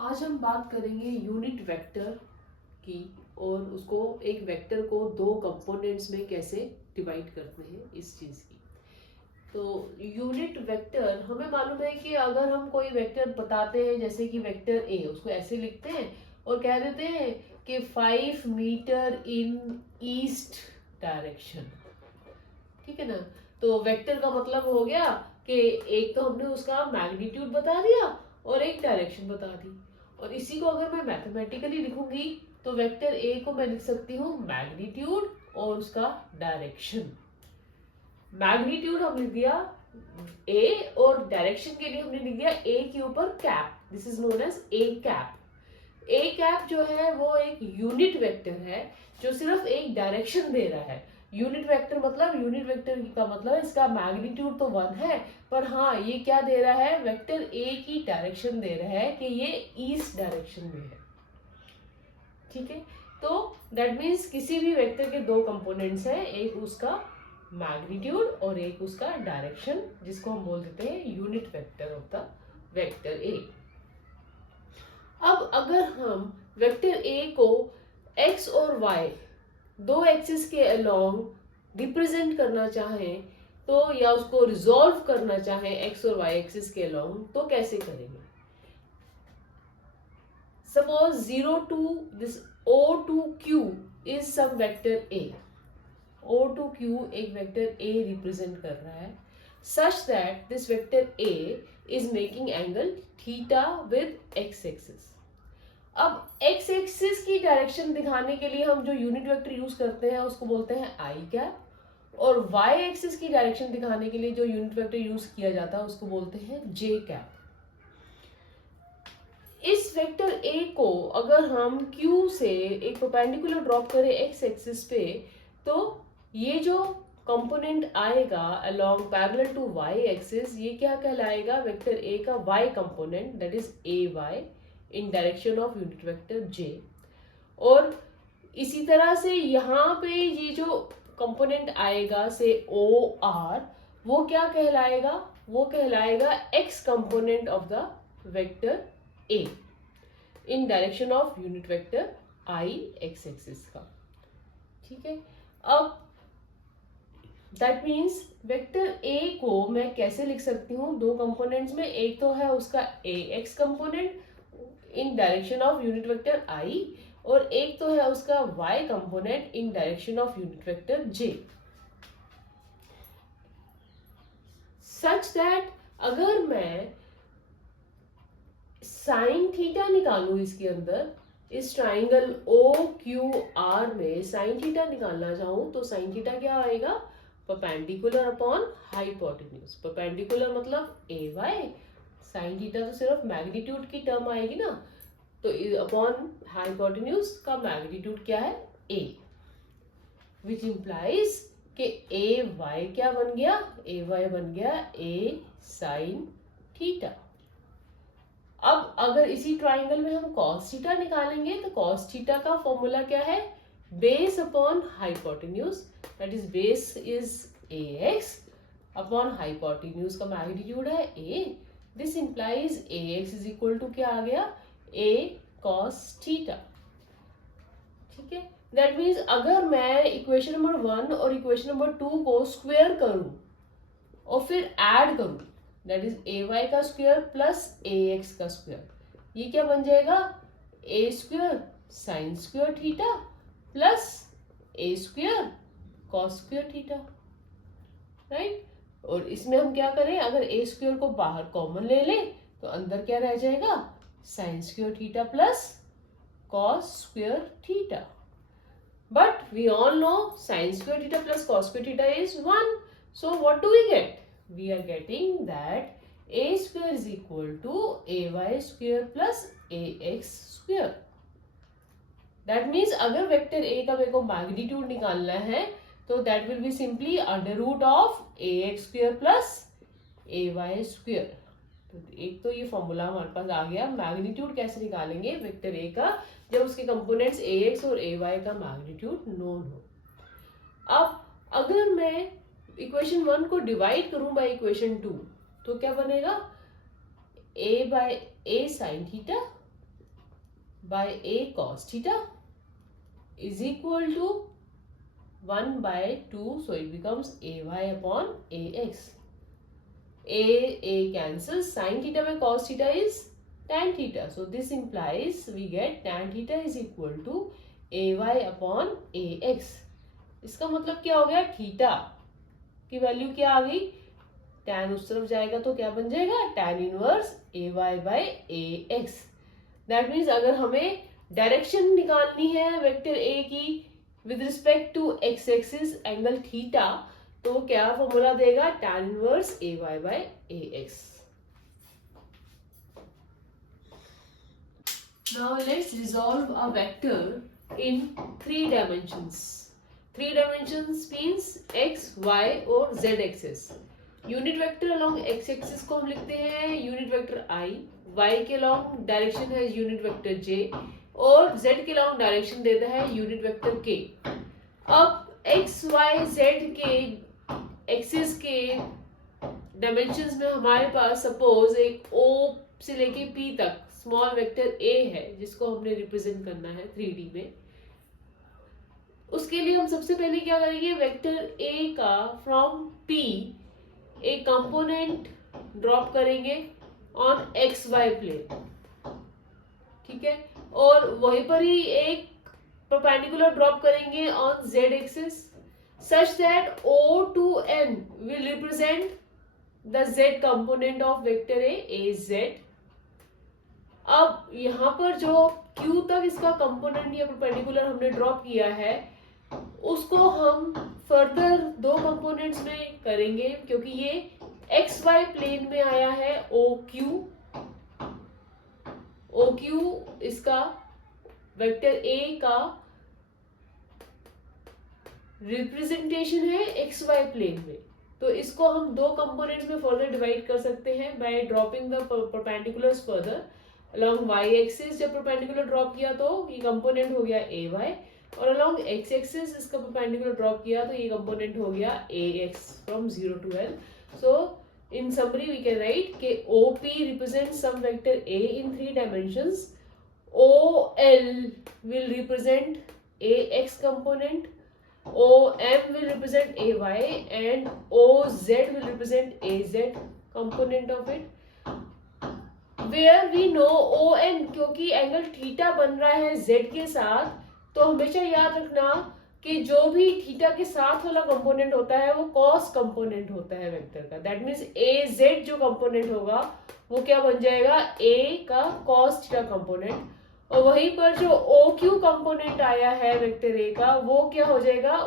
आज हम बात करेंगे यूनिट वेक्टर की और उसको एक वेक्टर को दो कंपोनेंट्स में कैसे डिवाइड करते हैं इस चीज़ की। तो यूनिट वेक्टर हमें मालूम है कि अगर हम कोई वेक्टर बताते हैं जैसे कि वेक्टर ए, उसको ऐसे लिखते हैं और कह देते हैं कि 5 मीटर इन ईस्ट डायरेक्शन। ठीक है ना। तो वेक्टर का मतलब हो गया कि एक तो हमने उसका मैग्नीट्यूड बता दिया और एक डायरेक्शन बता दी। और इसी को अगर मैं मैथमेटिकली लिखूंगी तो वेक्टर ए को मैं लिख सकती हूँ मैग्नीट्यूड और उसका डायरेक्शन। मैग्नीट्यूड हम लिख दिया ए और डायरेक्शन के लिए हमने लिख दिया ए के ऊपर cap, this is known as a cap. A cap जो है वो एक यूनिट वेक्टर है जो सिर्फ एक डायरेक्शन दे रहा है। यूनिट वेक्टर का मतलब इसका मैग्नीट्यूड तो 1 है, पर हाँ ये क्या दे रहा है, वेक्टर ए की डायरेक्शन दे रहा है कि ये ईस्ट डायरेक्शन में है। ठीक है। तो दैट मीन्स किसी भी वेक्टर के दो कंपोनेंट्स हैं, एक उसका मैग्नीट्यूड और एक उसका डायरेक्शन, जिसको हम बोल देते हैं unit vector of the vector A. अब अगर हम वेक्टर ए को एक्स और वाई दो एक्सिस के अलोंग रिप्रेजेंट करना चाहें तो, या उसको रिजॉल्व करना चाहें एक्स और वाई एक्सिस के अलोंग, तो कैसे करेंगे। Suppose 0 to this O to Q is some vector A. O to Q एक वेक्टर A रिप्रेजेंट कर रहा है such that this vector A is making angle theta with x axis. अब x axis की direction दिखाने के लिए हम जो यूनिट वेक्टर यूज करते हैं उसको बोलते हैं आई कैप, और y एक्सिस की डायरेक्शन दिखाने के लिए जो यूनिट वेक्टर यूज किया जाता है उसको बोलते हैं j कैप। इस वेक्टर a को अगर हम q से एक परपेंडिकुलर ड्रॉप करें x एक्सिस पे, तो ये जो कंपोनेंट आएगा along parallel to y axis, ये क्या कहलाएगा, वेक्टर a का y component, that is ay in direction of unit vector j। और इसी तरह से यहाँ पे ये जो कंपोनेंट आएगा से o r, वो क्या कहलाएगा, वो कहलाएगा x component of the vector a in direction of unit vector i x axis का। ठीक है। अब दैट मीन्स वेक्टर a को मैं कैसे लिख सकती हूँ दो कंपोनेंट्स में, एक तो है उसका ax component in direction of unit vector i, और एक तो है उसका y component in direction of unit vector j, such that अगर मैं साइन थीटा निकालू इसके अंदर, इस ट्राइंगल ओ क्यू आर में साइन थीटा निकालना चाहूं तो साइन थीटा क्या आएगा, परपेंडिकुलर अपॉन हाइपोटेन्यूज। परपेंडिकुलर मतलब ए वाई, साइन थीटा तो सिर्फ मैग्नीट्यूड की टर्म आएगी ना, तो अपॉन हाइपोटेन्यूज का मैग्नीट्यूड क्या है, ए, विच इंप्लाइज कि ए वाई क्या बन गया, ए वाई बन गया ए साइन थीटा। अब अगर इसी ट्राइंगल में हम cos थीटा निकालेंगे तो cos थीटा का फॉर्मूला क्या है, base upon hypotenuse, that is base is ax upon hypotenuse का मैग्नीट्यूड है a, this implies ax is equal to क्या आ गया, a cos थीटा। ठीक है। दैट मीन्स अगर मैं इक्वेशन नंबर 1 और इक्वेशन नंबर 2 को स्क्वेयर करूं और फिर ऐड करूं, दैट इज ए वाई का स्क्वायर प्लस ए एक्स का स्क्वायर, ये क्या बन जाएगा, A square sine square theta plus A square cos square theta, right. और इसमें हम क्या करें, अगर ए स्क्वायर को बाहर कॉमन ले लें तो अंदर क्या रह जाएगा, sine square theta plus cos square theta. But we all know sine square theta plus cos square theta is 1, so what do we get, we are getting that a square is equal to ay square plus ax square. That means अगर vector a का मेरे को magnitude निकालना है तो that will be simply under root of ax square plus ay square. तो एक तो ये फॉर्मूला हमारे पास आ गया, मैग्नीट्यूड कैसे निकालेंगे वेक्टर a का, जब उसके कंपोनेंट्स ax और ay का मैग्नीट्यूड नोन हो। अब अगर मैं इक्वेशन 1 को डिवाइड करूं बाय इक्वेशन 2 तो क्या बनेगा, a by a sine theta by a cos theta is equal to 1 by 2, so it becomes ay upon ax. A cancels, sin theta by cos theta is tan theta, so this implies we get tan theta is equal to ay upon ax. इसका मतलब क्या हो गया, theta की value क्या आ गई, tan उस तरफ जाएगा तो क्या बन जाएगा, tan inverse ay by ax. That means अगर हमें डायरेक्शन निकालनी है वेक्टर a की with respect to x axis angle theta, तो क्या फॉर्मूला देगा, tan inverse ay by ax. Now let's resolve a vector in 3 dimensions. 3 dimensions means x, y और z axis. Unit vector along x axis को हम लिखते हैं unit vector i, y के along direction है यूनिट वेक्टर j और z के along direction देता है यूनिट वेक्टर k. अब x, y, z के एक्सिस के डायमेंशंस में हमारे पास सपोज एक o से लेके p तक स्मॉल वेक्टर a है जिसको हमने रिप्रेजेंट करना है 3D में. उसके लिए हम सबसे पहले क्या करेंगे, वेक्टर a का फ्रॉम p एक कंपोनेंट ड्रॉप करेंगे ऑन एक्स वाई प्लेन, ठीक है, और वहीं पर ही एक परपेंडिकुलर ड्रॉप करेंगे on Z axis such that o to n will represent the z component of vector a z. अब यहाँ पर जो q तक इसका कंपोनेंट या परपेंडिकुलर हमने ड्रॉप किया है उसको हम फर्दर दो कंपोनेंट्स में करेंगे क्योंकि ये एक्स वाई प्लेन में आया है ओ क्यू इसका वेक्टर ए का रिप्रेजेंटेशन है एक्स वाई प्लेन में. तो इसको हम दो कंपोनेंट्स में फर्दर डिवाइड कर सकते हैं by dropping the perpendiculars further along Y axis. जब परपेंडिकुलर ड्रॉप किया तो ये कंपोनेंट हो गया ए वाई और अलोंग एक्स एक्सिस इसका परपेंडिकुलर ड्रॉप किया तो ये कंपोनेंट हो गया A X from 0 to l. So in summary we can write के OP represents some vector A in 3 dimensions, OL will represent AX component, OM will represent AY and OZ will represent AZ component of it. Where we know ON क्योंकि angle theta बन रहा है Z के साथ, तो हमेशा याद रखना कि जो भी थीटा के साथ वाला कंपोनेंट होता है वो कॉस कंपोनेंट होता है वेक्टर का. दैट मीन्स ए जेड जो कंपोनेंट होगा वो क्या बन जाएगा, ए का कॉस थीटा कंपोनेंट. और वहीं पर जो ओ क्यू कंपोनेंट आया है वेक्टर ए का वो क्या हो जाएगा,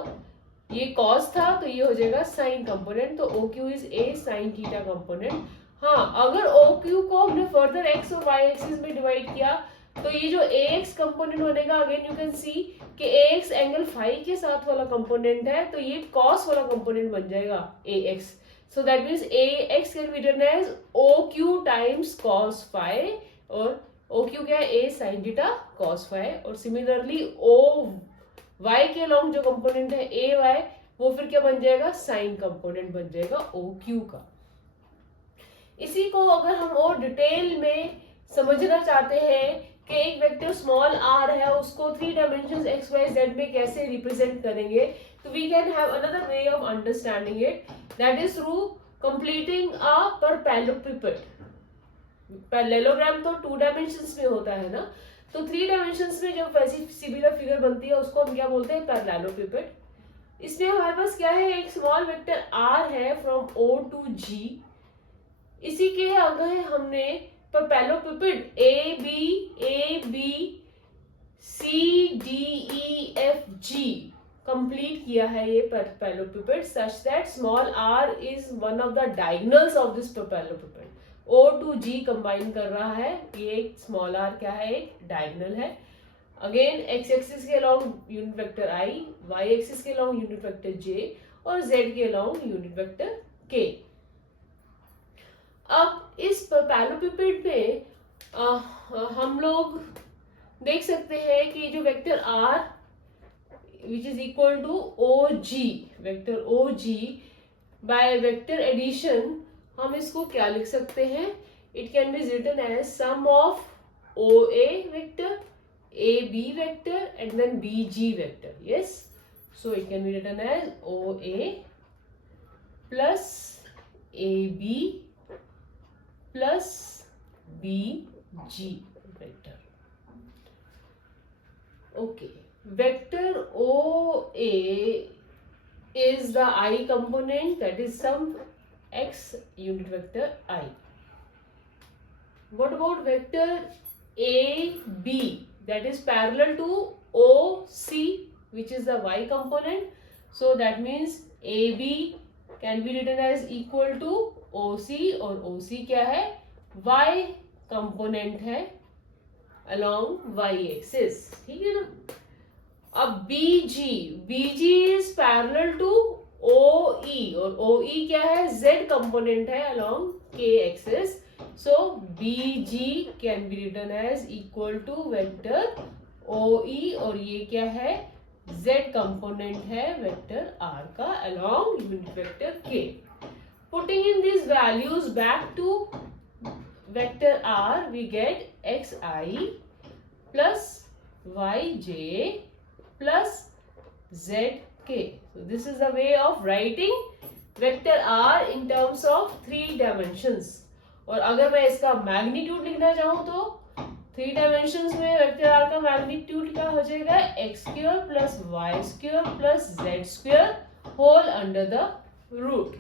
ये कॉस था तो ये हो जाएगा साइन कंपोनेंट. तो O Q is a sine theta component. हाँ, अगर ओ क्यू को हमने फर्दर एक्स और वाई एक्सिस में डिवाइड किया तो ये जो ए एक्स कंपोनेंट बनेगा, अगेन यू कैन सी कि ए एक्स एंगल फाई के साथ वाला कंपोनेंट है तो ये कॉस वाला कंपोनेंट बन जाएगा A X. So that means A X can be written as O Q times cos phi और ओ क्यू क्या है, A sine theta cos phi. और सिमिलरली ओ वाई के अलोंग जो कंपोनेंट है ए वाई वो फिर क्या बन जाएगा, साइन कंपोनेंट बन जाएगा ओ क्यू का. इसी को अगर हम और डिटेल में समझना चाहते हैं कि एक वेक्टर स्मॉल r है उसको 3 डायमेंशंस x y z में कैसे रिप्रेजेंट करेंगे, तो we can have another way of understanding it, that is through completing a parallelepiped. Parallelogram तो 2 डायमेंशंस में होता है ना, तो 3 डायमेंशंस में जब वैसी सिमिलर फिगर बनती है उसको हम क्या बोलते हैं, पैरेललोपिपेड. इसमें हमारे पास क्या है, एक स्मॉल वेक्टर r है फ्रॉम o to g. इसी के आगे हमने पैरेललोपिपेड A B C D E F G complete किया है ये parallelepiped such that small r is one of the diagonals of this parallelepiped. o to g combine कर रहा है, ये स्मॉल r क्या है, एक डायगोनल है. अगेन एक्स एक्सिस के along unit vector i, y axis के अलोंग यूनिट वेक्टर j और z के अलोंग यूनिट वेक्टर k. अब इस पैरेललोपिपेड में हम लोग देख सकते हैं कि जो vector r which is equal to O G, vector O G by vector addition हम इसको क्या लिख सकते हैं, it can be written as sum of O A vector AB vector and then BG vector. Yes, so it can be written as OA plus AB plus BG vector. Okay, vector OA is the I component, that is some x unit vector I. What about vector AB, that is parallel to OC, which is the y component? So that means AB can be written as equal to OC, और OC क्या है, y component है along y axis, ठीक है ना. अब BG is parallel to OE, और OE क्या है, z component है along k axis. So BG can be written as equal to vector OE, और ये क्या है, z component है vector r का along unit vector k. Putting in these values back to vector r, we get xi plus yj plus zk. So this is the way of writing vector r in terms of 3 dimensions. और अगर मैं इसका magnitude लिखना चाहूँ तो 3 dimensions में vector r का magnitude क्या हो जाएगा, x square plus y square plus z square whole under the root.